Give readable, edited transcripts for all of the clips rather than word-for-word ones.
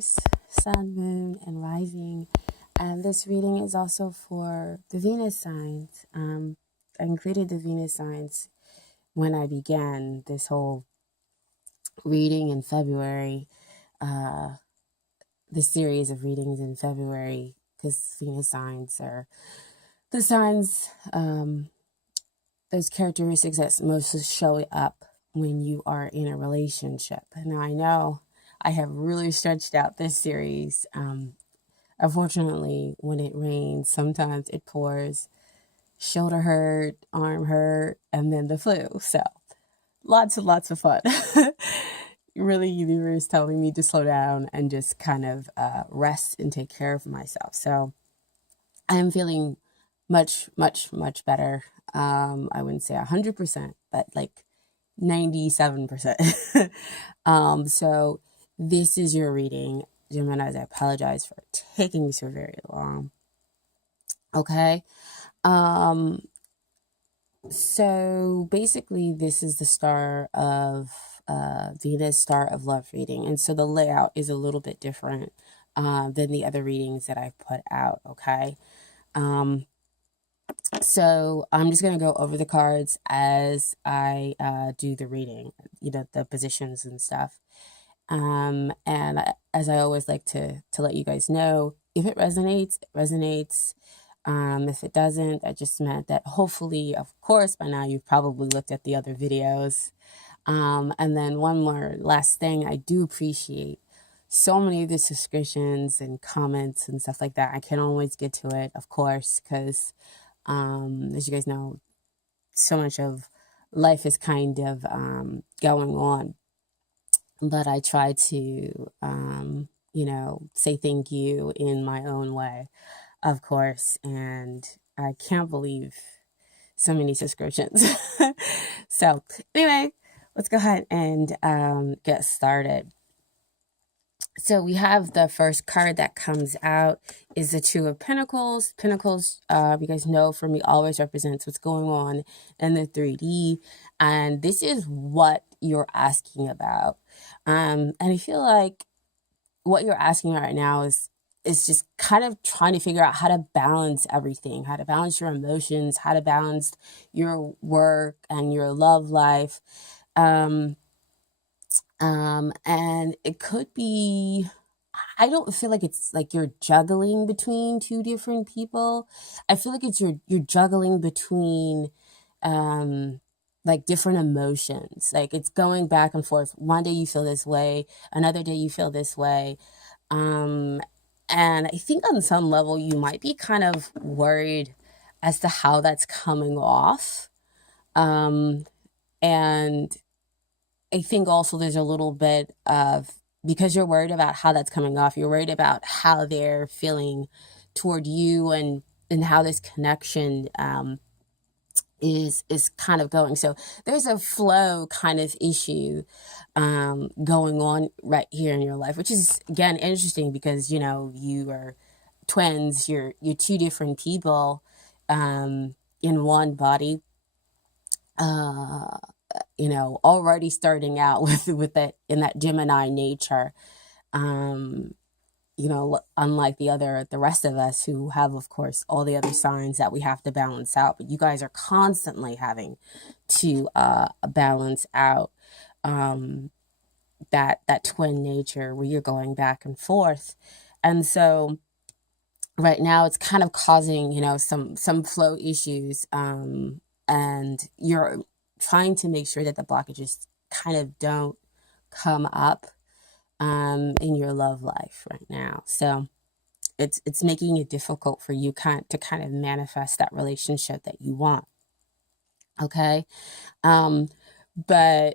Aquarius, Sun, Moon, and Rising. And this reading is also for the Venus signs. I included the Venus signs when I began this whole reading in February, the series of readings in February, because Venus signs are the signs, those characteristics that most show up when you are in a relationship. Now, I know I have really stretched out this series. Unfortunately, when it rains, sometimes it pours, shoulder hurt, arm hurt, and then the flu. So lots and lots of fun. Really, the universe telling me to slow down and just kind of rest and take care of myself. So I'm feeling much, much, much better. I wouldn't say 100%, but like 97%. So this is your reading, Geminis. I apologize for taking so very long. Okay. So basically this is the star of Venus, star of love reading. And so the layout is a little bit different than the other readings that I've put out. Okay. So I'm just going to go over the cards as I do the reading, the positions and stuff. And as I always like to let you guys know, if it resonates, it resonates. If it doesn't, that just meant that hopefully, of course, by now you've probably looked at the other videos. And then one more last thing, I do appreciate so many of the subscriptions and comments and stuff like that. I can't always get to it, of course, because as you guys know, so much of life is kind of going on. But I try to, say thank you in my own way, of course. And I can't believe so many subscriptions. So anyway, let's go ahead and get started. So we have the first card that comes out is the Two of Pentacles. Pentacles, you guys know, for me, always represents what's going on in the 3D. And this is what you're asking about. And I feel like what you're asking right now is just kind of trying to figure out how to balance everything, how to balance your emotions, how to balance your work and your love life. And it could be, I don't feel like it's like you're juggling between two different people. I feel like it's you're juggling between, like different emotions. Like it's going back and forth. One day you feel this way, another day you feel this way. And I think on some level you might be kind of worried as to how that's coming off. And I think also there's a little bit of, because you're worried about how that's coming off, you're worried about how they're feeling toward you and how this connection is kind of going. So there's a flow kind of issue going on right here in your life, which is, again, interesting because, you are twins, you're two different people in one body. Already starting out with that in that Gemini nature, unlike the rest of us who have, of course, all the other signs that we have to balance out, but you guys are constantly having to balance out that twin nature where you're going back and forth. And so right now it's kind of causing, some flow issues, and you're trying to make sure that the blockages kind of don't come up in your love life right now. So it's making it difficult for you to kind of manifest that relationship that you want. Okay. But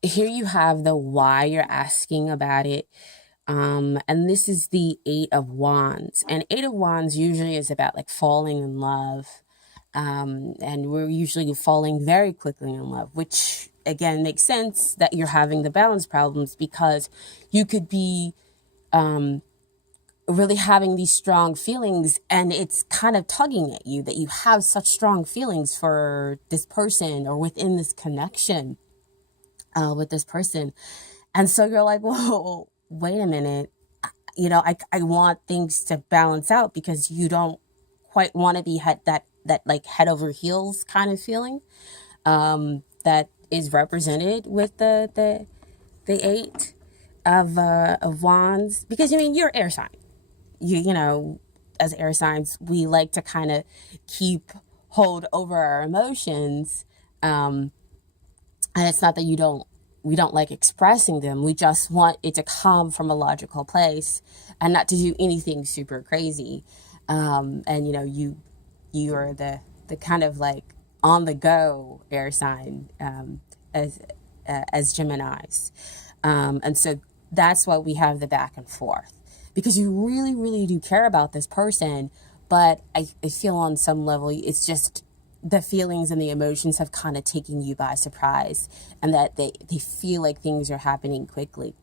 here you have the why you're asking about it. And this is the 8 of Wands. And 8 of Wands usually is about like falling in love. And we're usually falling very quickly in love, which again makes sense that you're having the balance problems because you could be really having these strong feelings and it's kind of tugging at you that you have such strong feelings for this person or within this connection with this person. And so you're like, whoa, wait a minute. I want things to balance out because you don't quite want to be that like head over heels kind of feeling that is represented with the eight of wands, because you're air sign. As air signs, we like to kind of keep hold over our emotions, and it's not that we don't like expressing them. We just want it to come from a logical place and not to do anything super crazy. And you are the kind of like on the go air sign, as Geminis. And so that's why we have the back and forth, because you really, really do care about this person. But I feel on some level, it's just the feelings and the emotions have kind of taken you by surprise, and that they feel like things are happening quickly.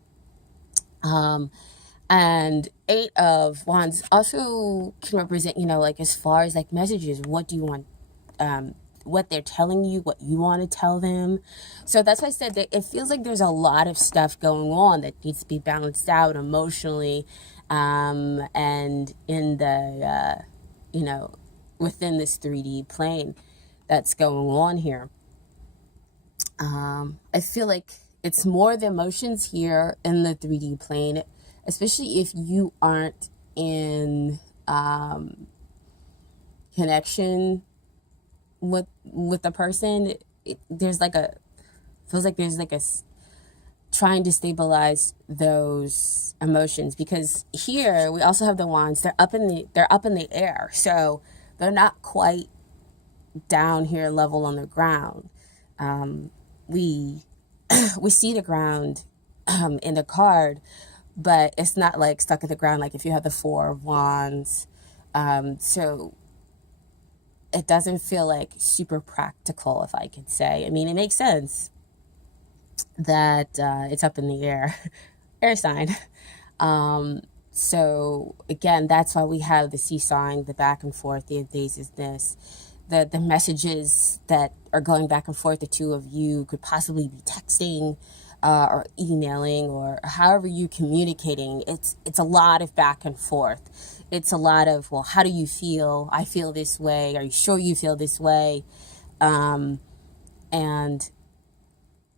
And eight of wands also can represent, like as far as like messages, what do you want, what they're telling you, what you want to tell them. So that's why I said that it feels like there's a lot of stuff going on that needs to be balanced out emotionally, and in the within this 3D plane that's going on here. I feel like it's more the emotions here in the 3D plane, especially if you aren't in connection with the person. There's like a feels like there's like a trying to stabilize those emotions, because here we also have the wands. They're up in the air, so they're not quite down here level on the ground. We we see the ground in the card, but it's not like stuck at the ground like if you have the four of wands. So it doesn't feel like super practical, if I could say. It makes sense that it's up in the air, air sign. So again, that's why we have the seesawing, the back and forth, the evasiveness, the messages that are going back and forth. The two of you could possibly be texting, or emailing, or however you're communicating. It's a lot of back and forth. It's a lot of, well, how do you feel? I feel this way. Are you sure you feel this way? And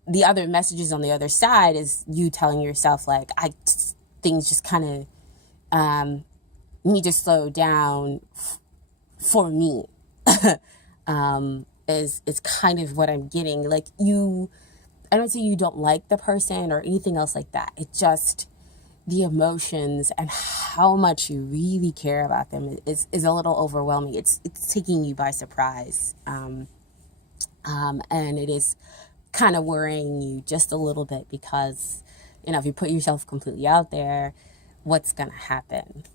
the other messages on the other side is you telling yourself like, things just kind of need to slow down for me. Is kind of what I'm getting. Like, I don't say you don't like the person or anything else like that. It's just the emotions and how much you really care about them is a little overwhelming. It's taking you by surprise. And it is kind of worrying you just a little bit, because, if you put yourself completely out there, what's going to happen?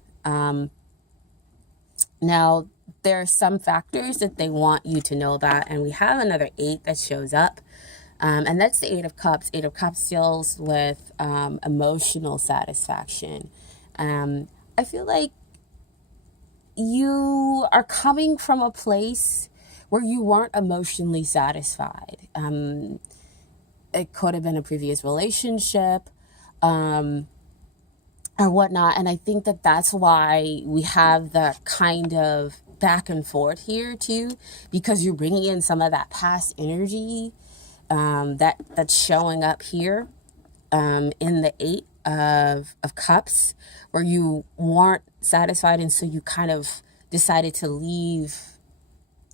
Now, there are some factors that they want you to know about, and we have another 8 that shows up. And that's the 8 of Cups. 8 of Cups deals with emotional satisfaction. I feel like you are coming from a place where you weren't emotionally satisfied. It could have been a previous relationship, or whatnot. And I think that that's why we have the kind of back and forth here too, because you're bringing in some of that past energy that's showing up here in the 8 of Cups, where you weren't satisfied, and so you kind of decided to leave,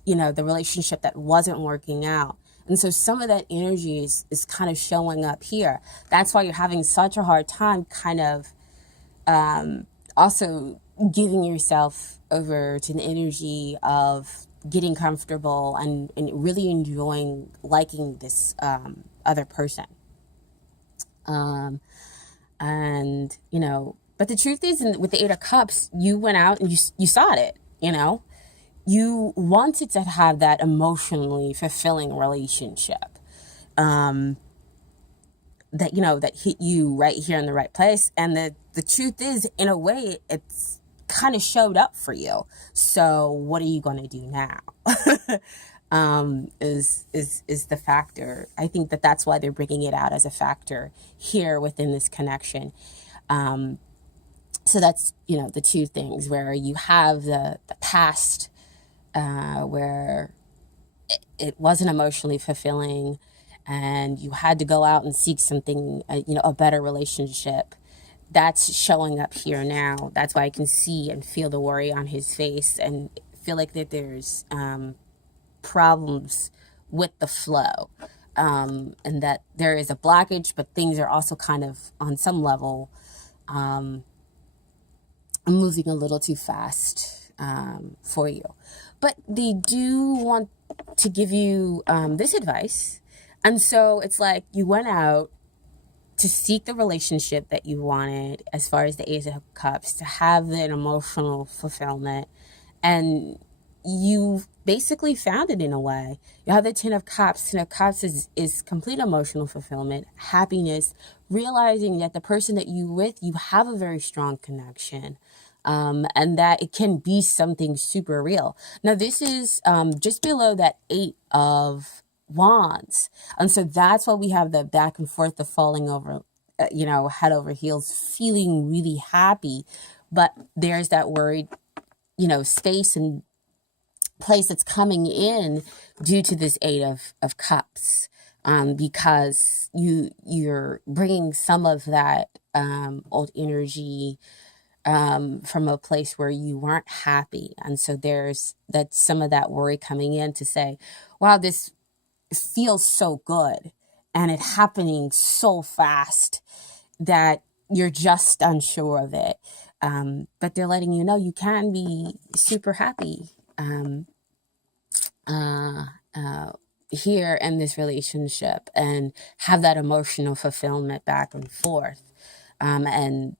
the relationship that wasn't working out. And so some of that energy is kind of showing up here. That's why you're having such a hard time kind of also giving yourself over to the energy of getting comfortable and really enjoying liking this other person. And, but the truth is, with the 8 of Cups, you went out and you sought it, You wanted to have that emotionally fulfilling relationship. That hit you right here in the right place. And the truth is, in a way, it's kind of showed up for you. So what are you going to do now? Is the factor. I think that's why they're bringing it out as a factor here within this connection. So that's, the two things where you have the past, where it wasn't emotionally fulfilling and you had to go out and seek something, a better relationship. That's showing up here now. That's why I can see and feel the worry on his face and feel like that there's problems with the flow, and that there is a blockage, but things are also kind of on some level moving a little too fast for you. But they do want to give you this advice. And so it's like you went out to seek the relationship that you wanted, as far as the Ace of Cups, to have an emotional fulfillment. And you basically found it in a way. You have the Ten of Cups. Ten of Cups is complete emotional fulfillment, happiness, realizing that the person that you with, you have a very strong connection. And that it can be something super real. Now, this is just below that Eight of Wands. And so that's why we have the back and forth, the falling over, head over heels, feeling really happy. But there's that worried, space and place that's coming in due to this Eight of Cups. Because you're bringing some of that old energy from a place where you weren't happy. And so that's some of that worry coming in to say, wow, this feels so good and it happening so fast that you're just unsure of it. But they're letting you know you can be super happy here in this relationship and have that emotional fulfillment back and forth. And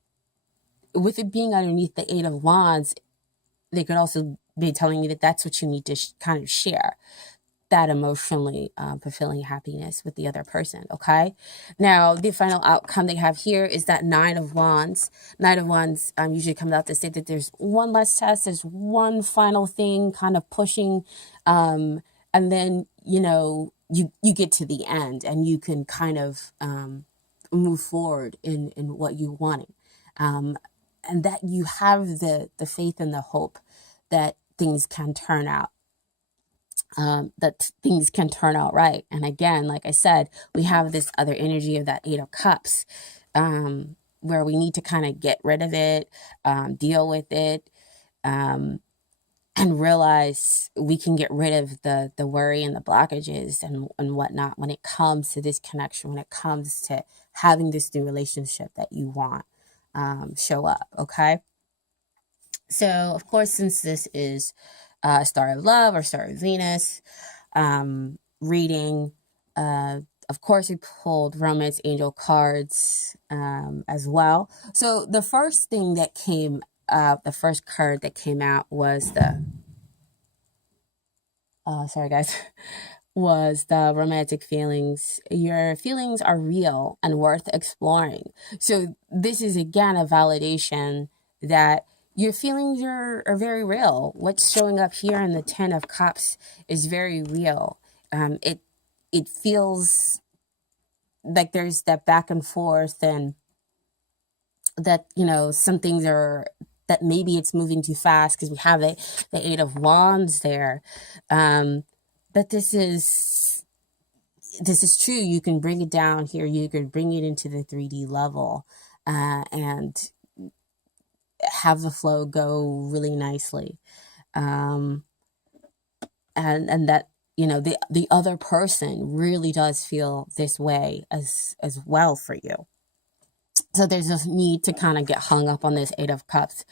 with it being underneath the Eight of Wands, they could also be telling you that that's what you need to kind of share, that emotionally fulfilling happiness with the other person. Okay. Now, the final outcome they have here is that Nine of Wands. Nine of Wands usually comes out to say that there's one less test, there's one final thing kind of pushing, and then you get to the end and you can kind of move forward in what you wanted. And that you have the faith and the hope that things can turn out, right. And again, like I said, we have this other energy of that Eight of Cups, where we need to kind of get rid of it, deal with it, and realize we can get rid of the worry and the blockages and whatnot when it comes to this connection, when it comes to having this new relationship that you want show up. Okay. So, of course, since this is Star of Love or Star of Venus reading, of course, we pulled Romance Angel cards as well. So the first thing that came out, the first card that came out was sorry guys, was the romantic feelings. Your feelings are real and worth exploring. So this is again a validation that your feelings are very real. What's showing up here in the Ten of Cups is very real. It feels like there's that back and forth, and that some things are, that maybe it's moving too fast because we have the Eight of Wands there. But this is true. You can bring it down here. You could bring it into the 3D level, and have the flow go really nicely. And that, the other person really does feel this way as well for you. So there's this need to kind of get hung up on this Eight of Cups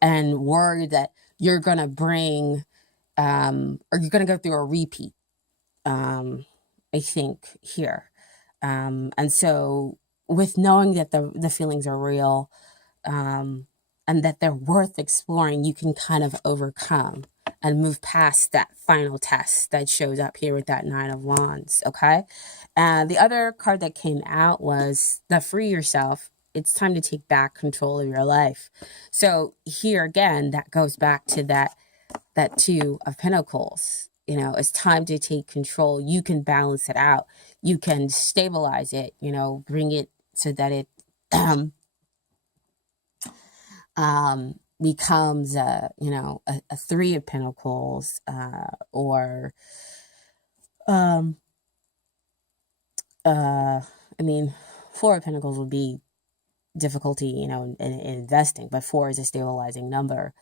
and worry that you're going to bring, or you're going to go through a repeat, I think, here. And so with knowing that the feelings are real, and that they're worth exploring, you can kind of overcome and move past that final test that shows up here with that Nine of Wands. Okay. And the other card that came out was the Free Yourself. It's time to take back control of your life. So here again, that goes back to that Two of Pentacles. It's time to take control. You can balance it out. You can stabilize it, bring it so that it becomes a Three of Pentacles, or um I mean, Four of Pentacles would be difficulty, in investing, but four is a stabilizing number.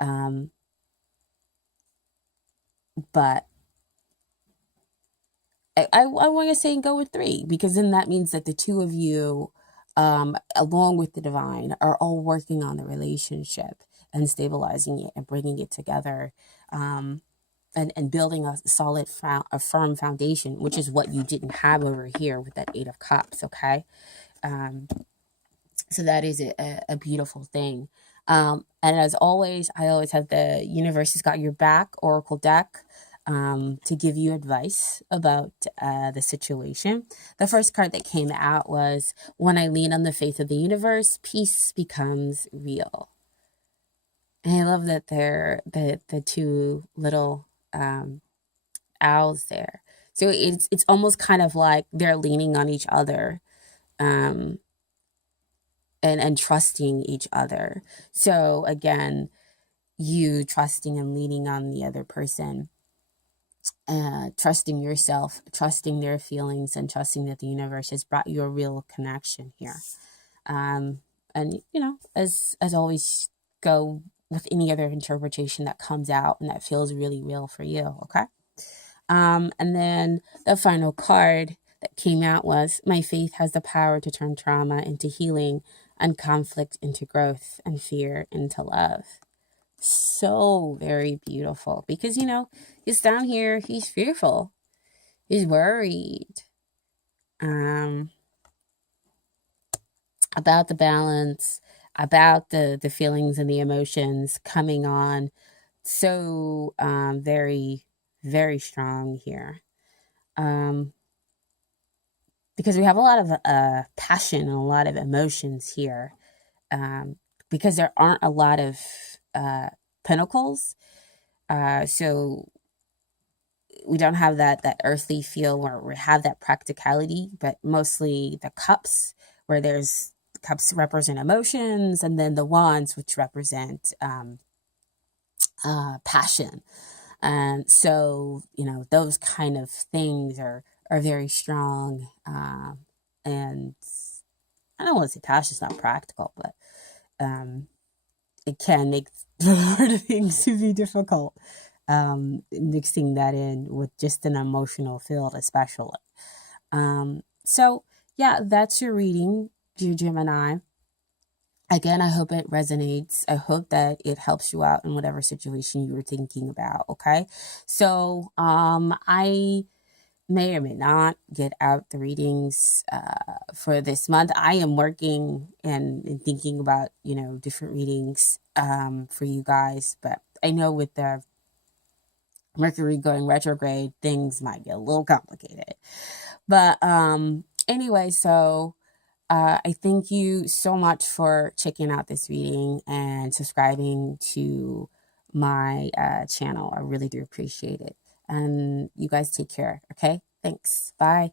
Um, but I want to say go with three, because then that means that the two of you, along with the divine, are all working on the relationship and stabilizing it and bringing it together, and building a solid, a firm foundation, which is what you didn't have over here with that Eight of Cups. Okay. Um, so that is a beautiful thing. And as always, I always have the Universe Has Got Your Back Oracle deck, to give you advice about the situation. The first card that came out was, When I Lean on the Faith of the Universe, Peace Becomes Real. And I love that they're the two little owls there. So it's almost kind of like they're leaning on each other, um, and trusting each other. So again, you trusting and leaning on the other person, trusting yourself, trusting their feelings, and trusting that the universe has brought you a real connection here. And as always, go with any other interpretation that comes out and that feels really real for you. Okay. And then the final card that came out was, My faith has the power to turn trauma into healing, and conflict into growth, and fear into love. So very beautiful, because he's down here, he's fearful, he's worried, um about the balance, about the feelings and the emotions coming on, so very, very strong here, because we have a lot of passion and a lot of emotions here, because there aren't a lot of pentacles, so we don't have that earthly feel where we have that practicality, but mostly the cups, where there's cups represent emotions, and then the wands, which represent passion. And so those kind of things are very strong, and I don't want to say passion's not practical, but it can make a lot of things to be difficult, mixing that in with just an emotional field, especially. So, yeah, that's your reading, dear Gemini. Again, I hope it resonates. I hope that it helps you out in whatever situation you were thinking about. Okay. So, I may or may not get out the readings for this month. I am working and thinking about different readings for you guys, but I know with the Mercury going retrograde, things might get a little complicated. But anyway, so I thank you so much for checking out this reading and subscribing to my channel. I really do appreciate it. And you guys take care. Okay. Thanks. Bye.